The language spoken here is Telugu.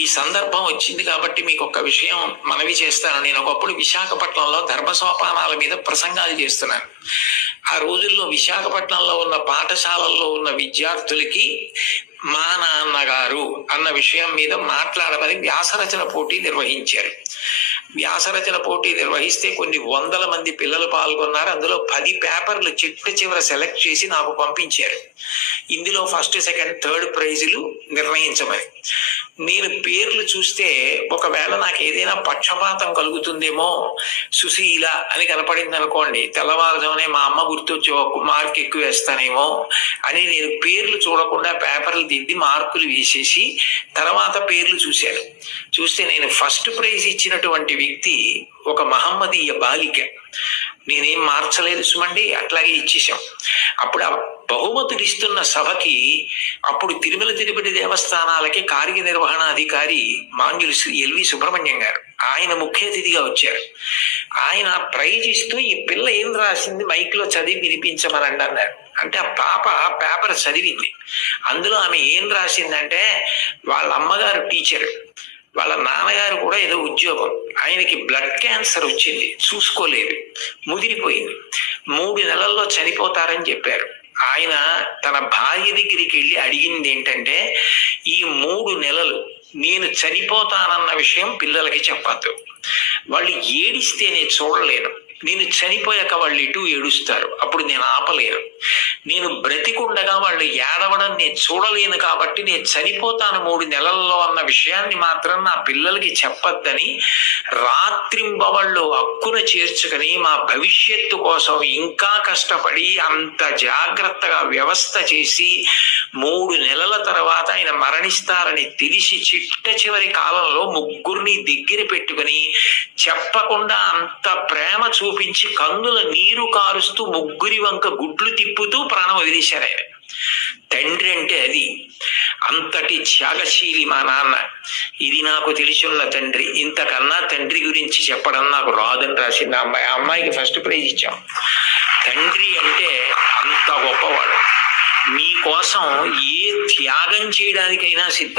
ఈ సందర్భం వచ్చింది కాబట్టి మీకు ఒక విషయం మనవి చేస్తాను. నేను ఒకప్పుడు విశాఖపట్నంలో ధర్మసోపానాల మీద ప్రసంగాలు చేస్తున్నాను. ఆ రోజుల్లో విశాఖపట్నంలో ఉన్న పాఠశాలల్లో ఉన్న విద్యార్థులకి మా నాన్నగారు అన్న విషయం మీద మాట్లాడమని వ్యాసరచన పోటీ నిర్వహించారు. వ్యాసరచన పోటీ నిర్వహిస్తే కొన్ని వందల మంది పిల్లలు పాల్గొన్నారు. అందులో 10 పేపర్లు చిట్ట చివర సెలెక్ట్ చేసి నాకు పంపించారు. ఇందులో ఫస్ట్, సెకండ్, థర్డ్ ప్రైజులు నిర్ణయించమని. నేను పేర్లు చూస్తే ఒకవేళ నాకు ఏదైనా పక్షపాతం కలుగుతుందేమో, సుశీల అని కనపడింది అనుకోండి, తెల్లవారుజామునే మా అమ్మ గుర్తొచ్చి ఒక మార్క్ ఎక్కువ వేస్తానేమో అని నేను పేర్లు చూడకుండా పేపర్లు దిద్ది మార్కులు వేసేసి తర్వాత పేర్లు చూశాను. చూస్తే నేను ఫస్ట్ ప్రైజ్ ఇచ్చినటువంటి వ్యక్తి ఒక మహమ్మదీయ బాలిక. నేనేం మార్చలేదు సుమండి, అట్లాగే ఇచ్చేసాం. అప్పుడు ఆ బహుమతులు ఇస్తున్న సభకి అప్పుడు తిరుమల తిరుపతి దేవస్థానాలకి కార్యనిర్వహణాధికారి మాంజులు శ్రీ ఎల్వి సుబ్రహ్మణ్యం గారు, ఆయన ముఖ్య అతిథిగా వచ్చారు. ఆయన ప్రైజ్ ఇస్తూ ఈ పిల్ల ఏం రాసింది మైక్ లో చదివి వినిపించమనండి అన్నారు. అంటే ఆ పాప పేపర్ చదివింది. అందులో ఆమె ఏం రాసిందంటే, వాళ్ళ అమ్మగారు టీచర్, వాళ్ళ నాన్నగారు కూడా ఏదో ఉద్యోగం, ఆయనకి బ్లడ్ క్యాన్సర్ వచ్చింది, చూసుకోలేదు, ముదిరిపోయింది, 3 నెలల్లో చనిపోతారని చెప్పారు. ఆయన తన భార్య దగ్గరికి వెళ్ళి అడిగింది ఏంటంటే, ఈ 3 నెలలు నేను చనిపోతానన్న విషయం పిల్లలకి చెప్పద్దు, వాళ్ళు ఏడిస్తే నేను చూడలేను, నేను చనిపోయాక వాళ్ళు ఇటు ఏడుస్తారు, అప్పుడు నేను ఆపలేను, నేను బ్రతికుండగా వాళ్ళు ఏడవడం నేను చూడలేను, కాబట్టి నేను చనిపోతాను 3 నెలల్లో అన్న విషయాన్ని మాత్రం నా పిల్లలకి చెప్పొద్దని రాత్రింబవళ్ళు హక్కున చేర్చుకుని మా భవిష్యత్తు కోసం ఇంకా కష్టపడి అంత జాగ్రత్తగా వ్యవస్థ చేసి 3 నెలల తర్వాత ఆయన మరణిస్తారని తెలిసి చిట్ట చివరి కాలంలో 3 దగ్గర పెట్టుకుని చెప్పకుండా అంత ప్రేమ చూపించి కన్నుల నీరు కారుస్తూ 3 వంక గుడ్లు తిప్పుతూ ప్రాణం వదిలేశారు ఆయన. తండ్రి అంటే అది. అంతటి త్యాగశీలి మా నాన్న. ఇది నాకు తెలిసున్న తండ్రి. ఇంతకన్నా తండ్రి గురించి చెప్పడం నాకు రాదని రాసింది అమ్మాయి. ఆ అమ్మాయికి ఫస్ట్ ప్రైజ్ ఇచ్చాం. తండ్రి అంటే అంత గొప్పవాడు. మీకోసం ఏ త్యాగం చేయడానికైనా సిద్ధం.